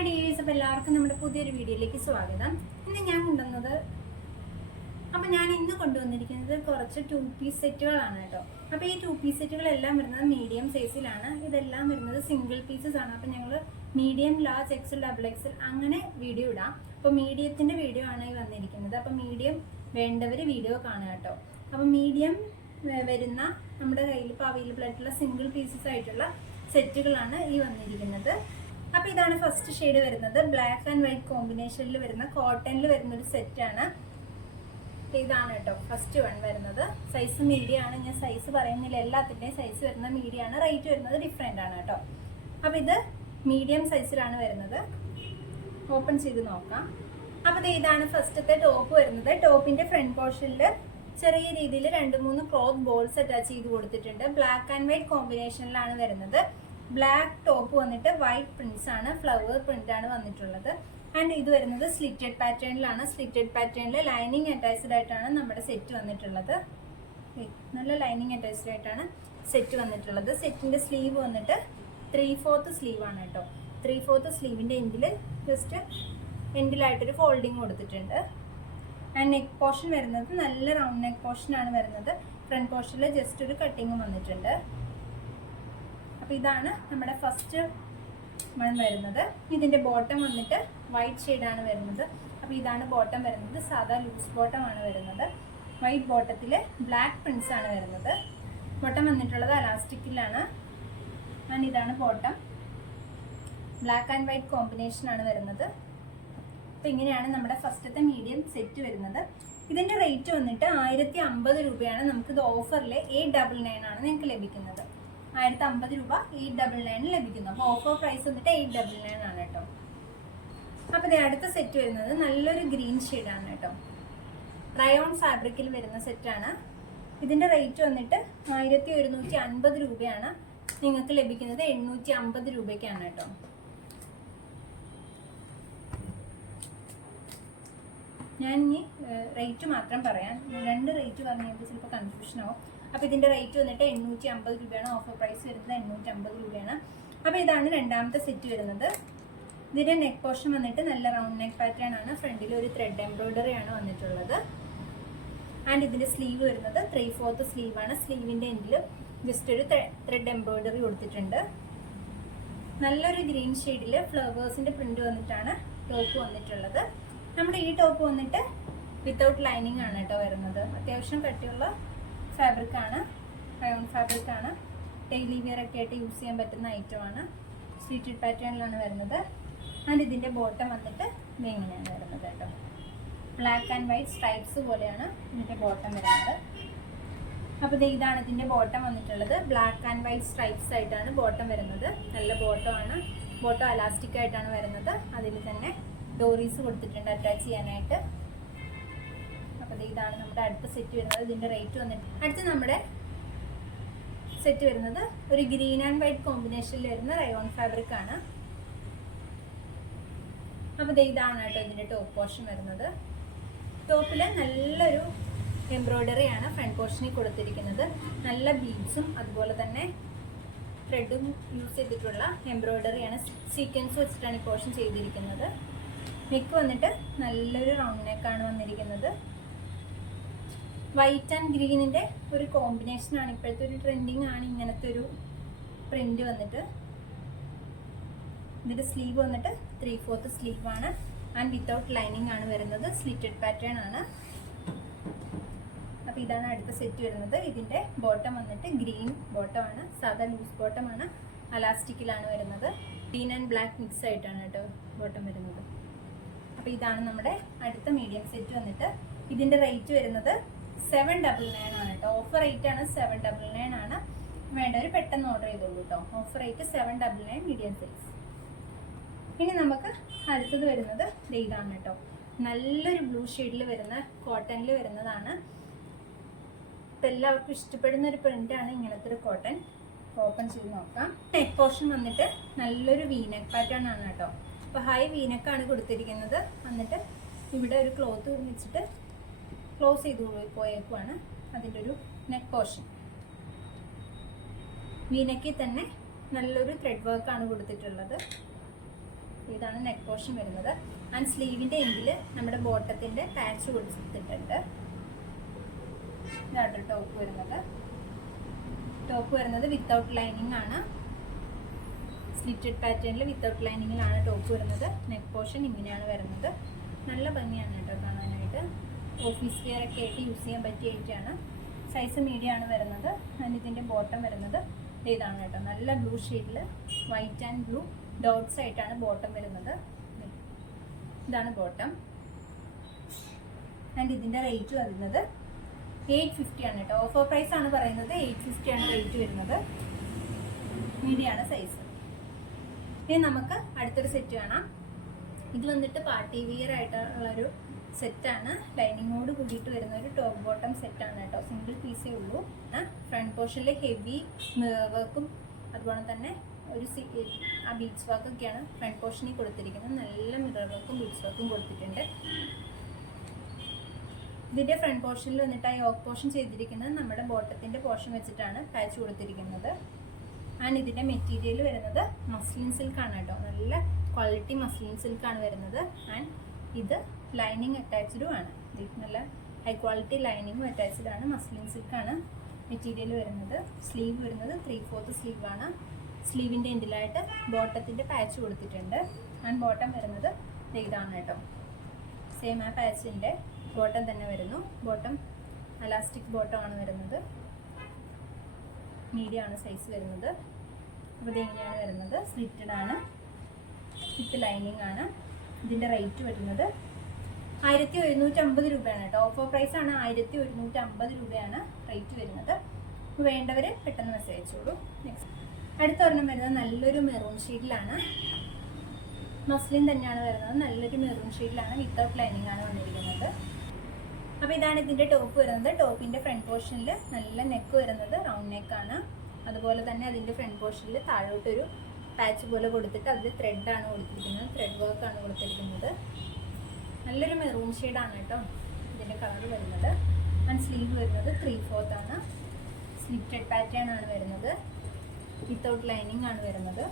Hi dears അപ്പോൾ എല്ലാവർക്കും നമ്മുടെ പുതിയൊരു വീഡിയോയിലേക്ക് സ്വാഗതം. ഇന്ന് ഞാൻ കൊണ്ടുവന്നത് അപ്പോൾ ഞാൻ ഇന്ന് കൊണ്ടുവന്നിരിക്കുന്നത് കുറച്ച് ടു പീസ് സെറ്റുകളാണ് കേട്ടോ. അപ്പോൾ ഈ ടു പീസ് സെറ്റുകളെല്ലാം വരുന്നത് മീഡിയം സൈസിലാണ് ഇതെല്ലാം വരുന്നത് സിംഗിൾ പീസസ് ആണ്. അപ്പോൾ ഞങ്ങൾ medium large XL double XL അങ്ങനെ വീഡിയോ ഇടാം. അപ്പോൾ മീഡിയത്തിന്റെ വീഡിയോ ആണ് ഈ വന്നിരിക്കുന്നത്. അപ്പോൾ മീഡിയം വേണ്ടവർ വീഡിയോ കാണുക കേട്ടോ. അപ്പോൾ മീഡിയം വരുന്ന നമ്മുടെ കയ്യിൽ ഇപ്പോൾ അവൈലബിൾ ആയിട്ടുള്ള സിംഗിൾ പീസസ് ആയിട്ടുള്ള സെറ്റുകളാണ് ഈ വന്നിരിക്കുന്നത്. അപ്പൊ ഇതാണ് ഫസ്റ്റ് ഷെയ്ഡ് വരുന്നത്. ബ്ലാക്ക് ആൻഡ് വൈറ്റ് കോമ്പിനേഷനിൽ വരുന്ന കോട്ടണിൽ വരുന്ന ഒരു സെറ്റ് ആണ്. ഇതാണ് കേട്ടോ ഫസ്റ്റ് വൺ വരുന്നത്. സൈസ് മീഡിയം ആണ്. ഞാൻ സൈസ് പറയുന്നില്ല. എല്ലാത്തിന്റെയും സൈസ് വരുന്ന മീഡിയം ആണ്. റേറ്റ് വരുന്നത് ഡിഫറെന്റ് ആണ് കേട്ടോ അപ്പൊ ഇത് മീഡിയം സൈസിലാണ് വരുന്നത്. ഓപ്പൺ ചെയ്ത് നോക്കാം. അപ്പൊ ദേ ഇതാണ് ഫസ്റ്റത്തെ ടോപ്പ് വരുന്നത്. ടോപ്പിന്റെ ഫ്രണ്ട് പോർഷനിൽ ചെറിയ രീതിയിൽ രണ്ട് മൂന്ന് ക്ലോത്ത് ബോൾസ് അറ്റാച്ച് ചെയ്ത് കൊടുത്തിട്ടുണ്ട്. ബ്ലാക്ക് ആൻഡ് വൈറ്റ് കോമ്പിനേഷനിലാണ് വരുന്നത്. ബ്ലാക്ക് ടോപ്പ് വന്നിട്ട് വൈറ്റ് പ്രിന്റ്സ് ആണ് ഫ്ലവർ പ്രിന്റ് ആണ് വന്നിട്ടുള്ളത്. ആൻഡ് ഇത് വരുന്നത് സ്ലിറ്റഡ് പാറ്റേണിലാണ് സ്ലിറ്റഡ് പാറ്റേണിൽ ലൈനിങ് അറ്റാച്ച്ഡ് ആയിട്ടാണ് നമ്മുടെ സെറ്റ് വന്നിട്ടുള്ളത്. നല്ല ലൈനിങ് അറ്റാച്ച്ഡ് ആയിട്ടാണ് സെറ്റ് വന്നിട്ടുള്ളത്. സെറ്റിന്റെ സ്ലീവ് വന്നിട്ട് ത്രീ ഫോർത്ത് സ്ലീവ് ആണ് കേട്ടോ. ത്രീ ഫോർത്ത് സ്ലീവിന്റെ എൻഡിൽ ജസ്റ്റ് എൻഡിലായിട്ടൊരു ഫോൾഡിങ് കൊടുത്തിട്ടുണ്ട്. ആൻഡ് നെക്ക് പോർഷൻ വരുന്നത് നല്ല റൗണ്ട് നെക്ക് പോർഷൻ ആണ് വരുന്നത്. ഫ്രണ്ട് പോർഷനിൽ ജസ്റ്റ് ഒരു കട്ടിങ് വന്നിട്ടുണ്ട്. അപ്പോൾ ഇതാണ് നമ്മുടെ ഫസ്റ്റ് വൺ വരുന്നത്. ഇതിന്റെ ബോട്ടം വന്നിട്ട് വൈറ്റ് ഷെയ്ഡാണ് വരുന്നത്. അപ്പോൾ ഇതാണ് ബോട്ടം വരുന്നത്. സാധാ ലൂസ് ബോട്ടം ആണ് വരുന്നത്. വൈറ്റ് ബോട്ടത്തിൽ ബ്ലാക്ക് പ്രിൻസ് ആണ് വരുന്നത്. ബോട്ടം വന്നിട്ടുള്ളത് അലാസ്റ്റിക്കിലാണ് ആൻഡ് ഇതാണ് bottom black and white combination ആണ് വരുന്നത്. അപ്പോൾ ഇങ്ങനെയാണ് നമ്മുടെ ഫസ്റ്റത്തെ മീഡിയം സെറ്റ് വരുന്നത്. ഇതിന്റെ റേറ്റ് വന്നിട്ട് ആയിരത്തി അമ്പത് രൂപയാണ് നമുക്കിത് ഓഫറിൽ എയ്റ്റ് ഡബിൾ നയൻ ആണ് നിങ്ങൾക്ക് ലഭിക്കുന്നത്. ആയിരത്തി അമ്പത് രൂപ എയ്റ്റ് ഡബിൾ നയൻ ലഭിക്കുന്നു. അപ്പോൾ ഓഫർ പ്രൈസ് വന്നിട്ട് എയ്റ്റ് ഡബിൾ നയൻ ആണ് കേട്ടോ. അപ്പൊ ഇത് അടുത്ത സെറ്റ് വരുന്നത് നല്ലൊരു ഗ്രീൻ ആണ് കേട്ടോ. റയോൺ ഫാബ്രിക്കിൽ വരുന്ന സെറ്റാണ് ഇതിന്റെ റേറ്റ് വന്നിട്ട് ആയിരത്തി ഒരുന്നൂറ്റി അൻപത് രൂപയാണ് നിങ്ങൾക്ക് ലഭിക്കുന്നത് എണ്ണൂറ്റി അമ്പത് രൂപയ്ക്കാണ് കേട്ടോ. ഞാൻ ഇനി റേറ്റ് മാത്രം പറയാം. രണ്ട് റേറ്റ് പറഞ്ഞു കഴിഞ്ഞാൽ ചിലപ്പോൾ കൺഫ്യൂഷൻ ആവും. അപ്പോൾ ഇതിന്റെ റേറ്റ് വന്നിട്ട് എണ്ണൂറ്റി അമ്പത് രൂപയാണ്. ഓഫർ പ്രൈസ് വരുന്നത് എണ്ണൂറ്റി അമ്പത് രൂപയാണ്. അപ്പോൾ ഇതാണ് രണ്ടാമത്തെ സെറ്റ് വരുന്നത്. ഇതിന്റെ നെക്ക് പോർഷൻ വന്നിട്ട് നല്ല റൗണ്ട് നെക്ക് പാറ്റേൺ ആണ്. ഫ്രണ്ടിൽ ഒരു ത്രെഡ് എംബ്രോയിഡറി ആണ് വന്നിട്ടുള്ളത്. ആൻഡ് ഇതിന്റെ സ്ലീവ് വരുന്നത് ത്രീ ഫോർത്ത് സ്ലീവാണ് സ്ലീവിന്റെ എൻഡിൽ ജസ്റ്റ് ഒരു ത്രെഡ് എംബ്രോയിഡറി കൊടുത്തിട്ടുണ്ട്. നല്ലൊരു ഗ്രീൻ ഷെയ്ഡിൽ ഫ്ലവേഴ്സിന്റെ പ്രിന്റ് വന്നിട്ടാണ് ടോപ്പ് വന്നിട്ടുള്ളത്. നമ്മുടെ ഈ ടോപ്പ് വന്നിട്ട് വിത്തൗട്ട് ലൈനിങ് ആണ് കേട്ടോ വരുന്നത്. അത്യാവശ്യം കട്ടിയുള്ള ഫാബ്രിക് ആണ്. റയോൺ ഫാബ്രിക് ആണ്. ഡെയിലി വെയർ ഒക്കെ ആയിട്ട് യൂസ് ചെയ്യാൻ പറ്റുന്ന ഐറ്റം ആണ്. സ്റ്റിറ്റഡ് പാറ്റേണിലാണ് വരുന്നത്. ആൻഡ് ഇതിന്റെ ബോട്ടം വന്നിട്ട് ഇങ്ങനെയാണ് വരുന്നത് കേട്ടോ. ബ്ലാക്ക് ആൻഡ് വൈറ്റ് സ്ട്രൈപ്സ് പോലെയാണ് ഇതിന്റെ ബോട്ടം വരുന്നത്. അപ്പോൾ ഇതാണ് ഇതിന്റെ ബോട്ടം വന്നിട്ടുള്ളത്. ബ്ലാക്ക് ആൻഡ് വൈറ്റ് സ്ട്രൈപ്സ് ആയിട്ടാണ് ബോട്ടം വരുന്നത്. നല്ല ബോട്ടം ആണ്. ബോട്ടം അലാസ്റ്റിക് ആയിട്ടാണ് വരുന്നത്. അതിൽ തന്നെ ഡോറീസ് കൊടുത്തിട്ടുണ്ട് അറ്റാച്ച് ചെയ്യാനായിട്ട്. ദേ ഇതാണ് നമ്മുടെ അടുത്ത സെറ്റ് വരുന്നത്. ഇതിന്റെ റേറ്റ് വന്നിട്ട് അടുത്ത് നമ്മുടെ സെറ്റ് വരുന്നത് ഒരു ഗ്രീൻ ആൻഡ് വൈറ്റ് കോമ്പിനേഷനിൽ വരുന്ന റയോൺ ഫാബ്രിക് ആണ്. അപ്പോൾ ഇതാണ് കേട്ടോ ഇതിന്റെ ടോപ്പ് പോർഷൻ വരുന്നത്. ടോപ്പിൽ നല്ലൊരു എംബ്രോയ്ഡറി ആണ് ഫ്രണ്ട് പോർഷനിൽ കൊടുത്തിരിക്കുന്നത്. നല്ല ബീഡ്സും അതുപോലെ തന്നെ ത്രെഡും യൂസ് ചെയ്തിട്ടുള്ള എംബ്രോയ്ഡറിയാണ് സീക്വൻസ് വെച്ചിട്ടാണ് ഈ പോർഷൻ ചെയ്തിരിക്കുന്നത്. നെക്ക് വന്നിട്ട് നല്ലൊരു റൗണ്ട് നെക്കാണ് വന്നിരിക്കുന്നത്. വൈറ്റ് ആൻഡ് ഗ്രീനിന്റെ ഒരു കോമ്പിനേഷൻ ആണ്. ഇപ്പോഴത്തെ ഒരു ട്രെൻഡിങ് ആണ് ഇങ്ങനത്തെ ഒരു പ്രിന്റ് വന്നിട്ട്. ഇതിന്റെ സ്ലീവ് വന്നിട്ട് ത്രീ ഫോർത്ത് ആണ്. ആൻഡ് വിത്തൗട്ട് ലൈനിങ് ആണ് വരുന്നത്. സ്ലിറ്റഡ് പാറ്റേൺ ആണ്. അപ്പോൾ ഇതാണ് അടുത്ത സെറ്റ് വരുന്നത്. ഇതിന്റെ ബോട്ടം വന്നിട്ട് ഗ്രീൻ ബോട്ടം ആണ്. സാധാ ലൂസ് ബോട്ടം ആണ്. അലാസ്റ്റിക്കിലാണ് വരുന്നത്. ഗ്രീൻ ആൻഡ് ബ്ലാക്ക് മിക്സ് ആയിട്ടാണ് കേട്ടോ ബോട്ടം വരുന്നത്. അപ്പോൾ ഇതാണ് നമ്മുടെ അടുത്ത മീഡിയം സെറ്റ് വന്നിട്ട്. ഇതിന്റെ റേറ്റ് വരുന്നത് സെവൻ ഡബിൾ നയൻ ആണ് കേട്ടോ ഓഫർ റേറ്റ് ആണ് സെവൻ ഡബിൾ നയൻ ആണ്. വേണ്ടവർ പെട്ടെന്ന് ഓർഡർ ചെയ്തോളൂ കേട്ടോ offer rate seven double nine medium size ഇനി നമുക്ക് അടുത്തത് വരുന്നത് ഇതാണ് കേട്ടോ നല്ലൊരു ബ്ലൂ ഷെയ്ഡിൽ വരുന്ന കോട്ടണിൽ വരുന്നതാണ്. ഇപ്പം എല്ലാവർക്കും ഇഷ്ടപ്പെടുന്ന ഒരു പ്രിന്റ് ആണ് ഇങ്ങനത്തെ ഒരു കോട്ടൺ ഓപ്പൺ ചെയ്ത് നോക്കാം. നെക്ക് പോർഷൻ വന്നിട്ട് നല്ലൊരു വീനക്ക് പാറ്റേൺ ആണ് കേട്ടോ അപ്പോൾ ഹൈ വീനക്കാണ് കൊടുത്തിരിക്കുന്നത്. എന്നിട്ട് ഇവിടെ ഒരു ക്ലോത്ത് വെച്ചിട്ട് ക്ലോസ് ചെയ്ത് പോയി- പോയേക്കുവാണ് അതിന്റെ ഒരു നെക്ക് പോർഷൻ വീനക്കിൽ തന്നെ നല്ലൊരു ത്രെഡ് വർക്കാണ് കൊടുത്തിട്ടുള്ളത്. ഇതാണ് നെക്ക് പോർഷൻ വരുന്നത്. ആൻഡ് സ്ലീവിന്റെ എങ്കിൽ നമ്മുടെ ബോട്ടത്തിന്റെ പാച്ച് കൊടുത്തിട്ടുണ്ട്. ഇതാണ് ടോപ്പ് വരുന്നത്. ടോപ്പ് വരുന്നത് വിത്തൗട്ട് ലൈനിങ് ആണ്. സ്ലിറ്റഡ് പാറ്റേണിൽ വിത്തൗട്ട് ലൈനിങ്ങിലാണ് ടോപ്പ് വരുന്നത്. നെക്ക് പോർഷൻ ഇങ്ങനെയാണ് വരുന്നത്. നല്ല ഭംഗിയാണ് കേട്ടോ കാണാനായിട്ട്. ഓഫീസ് വെയർ ഒക്കെ ആയിട്ട് യൂസ് ചെയ്യാൻ പറ്റിയ ഐറ്റാണ് സൈസ് മീഡിയം ആണ് വരുന്നത്. ആൻഡ് ഇതിന്റെ ബോട്ടം വരുന്നത്. ഇതാണ് കേട്ടോ. നല്ല ബ്ലൂ ഷെയ്ഡിൽ വൈറ്റ് ആൻഡ് ബ്ലൂ ഡോട്ട്സ് ആയിട്ടാണ് ബോട്ടം വരുന്നത്. ഇതാണ് ബോട്ടം ആൻഡ് ഇതിന്റെ റേറ്റ് വരുന്നത് എയ്റ്റ് ഫിഫ്റ്റി ആണ് കേട്ടോ. ഓഫർ പ്രൈസ് ആണ് പറയുന്നത് എയ്റ്റ് ഫിഫ്റ്റി ആണ് റേറ്റ് വരുന്നത്. മീഡിയ ആണ് സൈസ് ഇനി നമുക്ക് അടുത്തൊരു സെറ്റ് കാണാം. ഇത് വന്നിട്ട് പാർട്ടി വിയർ ആയിട്ടുള്ളൊരു സെറ്റാണ്. ലൈനിങ്ങോട് കൂടിയിട്ട് വരുന്ന ഒരു ടോപ്പ് ബോട്ടം സെറ്റാണ് കേട്ടോ. സിംഗിൾ പീസേ ഉള്ളൂ. ഫ്രണ്ട് പോർഷനിൽ ഹെവി വർക്കും അതുപോലെ തന്നെ ഒരു ആ ബീച്ച് വർക്കൊക്കെയാണ് ഫ്രണ്ട് പോർഷനിൽ കൊടുത്തിരിക്കുന്നത്. നല്ല മിറർ വർക്കും ബീച്ച് വർക്കും കൊടുത്തിട്ടുണ്ട്. ഇതിന്റെ ഫ്രണ്ട് പോർഷനിൽ വന്നിട്ട് ആ യോക്ക് പോർഷൻ ചെയ്തിരിക്കുന്നത് നമ്മുടെ ബോട്ടത്തിന്റെ പോർഷൻ വെച്ചിട്ടാണ് പാച്ച് കൊടുത്തിരിക്കുന്നത്. ആൻഡ് ഇതിന്റെ മെറ്റീരിയൽ വരുന്നത് മസ്ലിൻ സിൽക്കാണ് കേട്ടോ. നല്ല ക്വാളിറ്റി മസ്ലിൻ സിൽക്കാണ് വരുന്നത്. ആൻഡ് ഇത് ലൈനിങ് അറ്റാച്ച്ഡും ആണ്. നല്ല ഹൈ ക്വാളിറ്റി ലൈനിങ്ങും അറ്റാച്ച്ഡ് ആണ്. മസ്ലിൻ സിൽക്ക് ആണ് മെറ്റീരിയൽ വരുന്നത്. സ്ലീവ് വരുന്നത് ത്രീ ഫോർത്ത് സ്ലീവ് ആണ്. സ്ലീവിന്റെ എൻഡിലായിട്ട് ബോട്ടത്തിന്റെ പാച്ച് കൊടുത്തിട്ടുണ്ട്. ആൻഡ് ബോട്ടം വരുന്നത് ഇതാണ് കേട്ടോ. സെയിം ആ പാച്ചിന്റെ ബോട്ടം തന്നെ വരുന്നു. ബോട്ടം അലാസ്റ്റിക് ബോട്ടം ആണ് വരുന്നത്. മീഡിയം ആണ് സൈസ് വരുന്നത്. അപ്പോൾ ഇതെങ്ങനെയാണ് വരുന്നത്? സ്ലിറ്റഡ് ആണ്. വിത്ത് ലൈനിങ് ആണ്. ഇതിന്റെ റേറ്റ് വരുന്നത് ആയിരത്തി ഒരുന്നൂറ്റി അമ്പത് രൂപയാണ് കേട്ടോ. ഓഫർ പ്രൈസ് ആണ് ആയിരത്തി ഒരുന്നൂറ്റി അമ്പത് രൂപയാണ് റേറ്റ് വരുന്നത്. വേണ്ടവർ പെട്ടെന്ന് മെസ്സേജ് അയച്ചോളൂ. നെക്സ്റ്റ് അടുത്ത ഒരെണ്ണം വരുന്നത് നല്ലൊരു മെറൂൺ ഷീറ്റിലാണ് മസ്ലിൻ തന്നെയാണ് വരുന്നത്. നല്ലൊരു മെറൂൺ ഷീറ്റിലാണ് വിത്തൗട്ട് ലൈനിങ് ആണ് വന്നിരിക്കുന്നത്. അപ്പോൾ ഇതാണ് ഇതിന്റെ ടോപ്പ് വരുന്നത്. ടോപ്പിന്റെ ഫ്രണ്ട് പോർഷനിൽ നല്ല നെക്ക് വരുന്നത് റൗണ്ട് നെക്കാണ് അതുപോലെ തന്നെ അതിന്റെ ഫ്രണ്ട് പോർഷനിൽ താഴോട്ടൊരു പാച്ച് പോലെ കൊടുത്തിട്ട് അതിൽ ത്രെഡാണ് കൊടുത്തിരിക്കുന്നത്. ത്രെഡ് വർക്കാണ് കൊടുത്തിരിക്കുന്നത്. നല്ലൊരു മെറൂൺ ഷെയ്ഡാണ് കേട്ടോ. ഇതിന്റെ കളർ വരുന്നത്. ആൻഡ് സ്ലീവ് വരുന്നത് ത്രീ ഫോർത്ത് ആണ്. സ്ലിറ്റഡ് പാറ്റേൺ ആണ് വരുന്നത്. വിത്തൗട്ട് ലൈനിങ് ആണ് വരുന്നത്.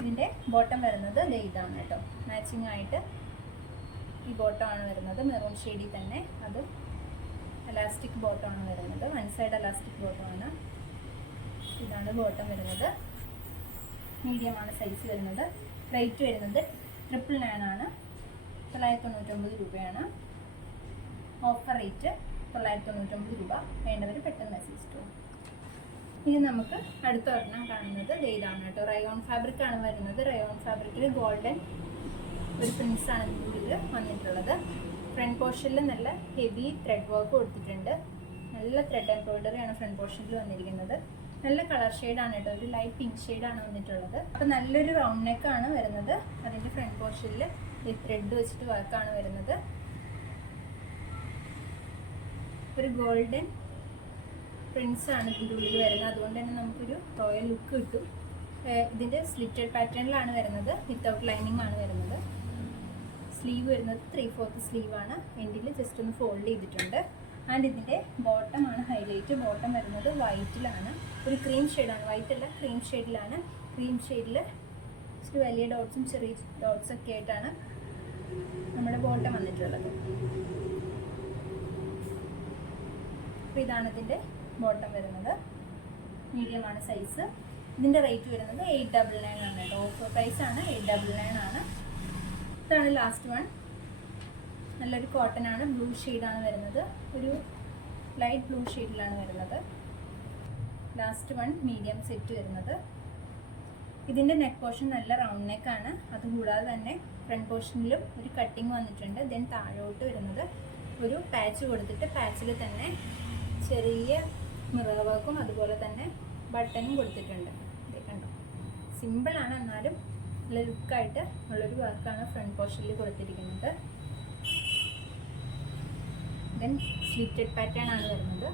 ഇതിന്റെ ബോട്ടം വരുന്നത് ഇതാണ് കേട്ടോ. മാച്ചിങ് ആയിട്ട് ഈ ബോട്ടം ആണ് വരുന്നത്. മെറൂൺ ഷെയ്ഡിൽ തന്നെ അത് എലാസ്റ്റിക് ബോട്ടം ആണ് വരുന്നത്. വൺ സൈഡ് എലാസ്റ്റിക് ബോട്ടം ആണ്. ഇതാണ് ബോട്ടം വരുന്നത്. മീഡിയമാണ് സൈസ് വരുന്നത്. റേറ്റ് വരുന്നത് ട്രിപ്പിൾ ആണ്. തൊള്ളായിരത്തി തൊണ്ണൂറ്റൊമ്പത് രൂപയാണ്. ഓഫർ റേറ്റ് തൊള്ളായിരത്തി തൊണ്ണൂറ്റൊമ്പത് രൂപ. വേണ്ടവർ പെട്ടെന്ന് ഇട്ടു. ഇനി നമുക്ക് അടുത്ത ഒരെണ്ണം കാണുന്നത് ഇതാണ് കേട്ടോ. റയോൺ ഫാബ്രിക് ആണ് വരുന്നത്. റയോൺ ഫാബ്രിക്കിൽ ഗോൾഡൻ ഒരു പ്രിൻസ് ആണ് വന്നിട്ടുള്ളത്. ഫ്രണ്ട് പോർഷനിൽ നല്ല ഹെവി ത്രെഡ് വർക്ക് കൊടുത്തിട്ടുണ്ട്. നല്ല ത്രെഡ് എംബ്രോയിഡറി ആണ് ഫ്രണ്ട് പോർഷനിൽ വന്നിരിക്കുന്നത്. നല്ല കളർ ഷെയ്ഡാണ് കേട്ടോ ഒരു ലൈറ്റ് പിങ്ക് ഷെയ്ഡാണ് വന്നിട്ടുള്ളത്. അപ്പോൾ നല്ലൊരു റൗണ്ട് നെക്ക് ആണ് വരുന്നത്. അതിന്റെ ഫ്രണ്ട് പോർഷനിൽ ഈ ത്രെഡ് വെച്ചിട്ട് വർക്കാണ് വരുന്നത്. ഒരു ഗോൾഡൻ പ്രിൻസ് ആണ് ഇതിന്റെ ഉള്ളിൽ വരുന്നത്. അതുകൊണ്ട് തന്നെ നമുക്കൊരു റോയൽ ലുക്ക് കിട്ടും. ഇതിന്റെ സ്ലിറ്റഡ് പാറ്റേണിലാണ് വരുന്നത്. വിത്തൗട്ട് ലൈനിങ് ആണ് വരുന്നത്. സ്ലീവ് വരുന്നത് ത്രീ ഫോർത്ത് സ്ലീവാണ് എൻഡിൽ ജസ്റ്റ് ഒന്ന് ഫോൾഡ് ചെയ്തിട്ടുണ്ട്. ആൻഡ് ഇതിന്റെ ബോട്ടം ആണ് ഹൈലൈറ്റ് ബോട്ടം വരുന്നത് വൈറ്റിലാണ് ഒരു ക്രീം ഷെയ്ഡാണ് വൈറ്റ് അല്ല ക്രീം ഷെയ്ഡിലാണ് ക്രീം ഷെയ്ഡിൽ ഇച്ചിരി വലിയ ഡോട്ട്സും ചെറിയ ഡോട്ട്സ് ഒക്കെ ആയിട്ടാണ് നമ്മുടെ ബോട്ടം വന്നിട്ടുള്ളത്. അപ്പോൾ ഇതാണ് ഇതിന്റെ ബോട്ടം വരുന്നത്. മീഡിയമാണ് സൈസ് ഇതിന്റെ റേറ്റ് വരുന്നത് എയ്റ്റ് ഡബിൾ നയൻ ആണ്. കേട്ടോ ഓഫർ പ്രൈസ് ആണ് എയ്റ്റ് ഡബിൾ നയൻ ആണ്. ഇതാണ് ലാസ്റ്റ് വൺ നല്ലൊരു കോട്ടൺ ആണ് ബ്ലൂ ആണ് വരുന്നത്. ഒരു ലൈറ്റ് ബ്ലൂ ഷെയ്ഡിലാണ് വരുന്നത്. ലാസ്റ്റ് വൺ മീഡിയം സെറ്റ് വരുന്നത്. ഇതിന്റെ നെക്ക് പോർഷൻ നല്ല റൗണ്ട് നെക്കാണ് അതുകൂടാതെ തന്നെ ഫ്രണ്ട് പോർഷനിലും ഒരു കട്ടിങ് വന്നിട്ടുണ്ട്. ദെൻ താഴോട്ട് വരുന്നത് ഒരു പാച്ച് കൊടുത്തിട്ട് പാച്ചിൽ തന്നെ ചെറിയ മിറർ അതുപോലെ തന്നെ ബട്ടനും കൊടുത്തിട്ടുണ്ട്. കണ്ടോ? സിമ്പിളാണ് എന്നാലും നല്ല ലുക്കായിട്ട് ഉള്ളൊരു വർക്കാണ് ഫ്രണ്ട് പോർഷനിൽ കൊടുത്തിരിക്കുന്നത്. ദെൻ സ്ലിറ്റഡ് പാറ്റേൺ ആണ് വരുന്നത്.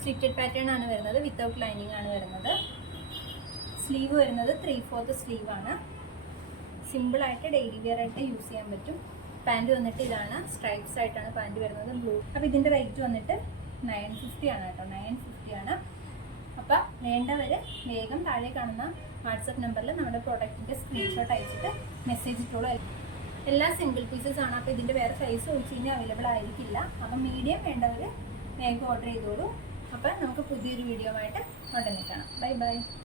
സ്ലിറ്റഡ് പാറ്റേൺ ആണ് വരുന്നത് വിത്തൗട്ട് ലൈനിങ് ആണ് വരുന്നത്. സ്ലീവ് വരുന്നത് ത്രീ ഫോർത്ത് സ്ലീവ് ആണ് സിമ്പിളായിട്ട് ഡെയിലി വെയർ ആയിട്ട് യൂസ് ചെയ്യാൻ പറ്റും. പാന്റ് വന്നിട്ട് ഇതാണ് സ്ട്രൈപ്സ് ആയിട്ടാണ് പാന്റ് വരുന്നത് ബ്ലൂ അപ്പോൾ ഇതിന്റെ റേറ്റ് വന്നിട്ട് നയൻ ഫിഫ്റ്റി ആണ് കേട്ടോ നയൻ ഫിഫ്റ്റി ആണ്. അപ്പം വേണ്ടവർ വേഗം താഴെ കാണുന്ന വാട്സപ്പ് നമ്പറിൽ നമ്മുടെ പ്രോഡക്റ്റിന്റെ സ്ക്രീൻഷോട്ട് അയച്ചിട്ട് മെസ്സേജ് ഇട്ടോളൂ. എല്ലാ സിംഗിൾ പീസസ് ആണ്. അപ്പോൾ ഇതിന്റെ വേറെ സൈസ് ചോദിച്ചു കഴിഞ്ഞാൽ അവൈലബിൾ ആയിരിക്കില്ല. അപ്പം മീഡിയം വേണ്ടവർ വേഗം ഓർഡർ ചെയ്തോളൂ. അപ്പം നമുക്ക് പുതിയൊരു വീഡിയോ ആയിട്ട് ഉടനെ കാണാം ബൈ ബൈ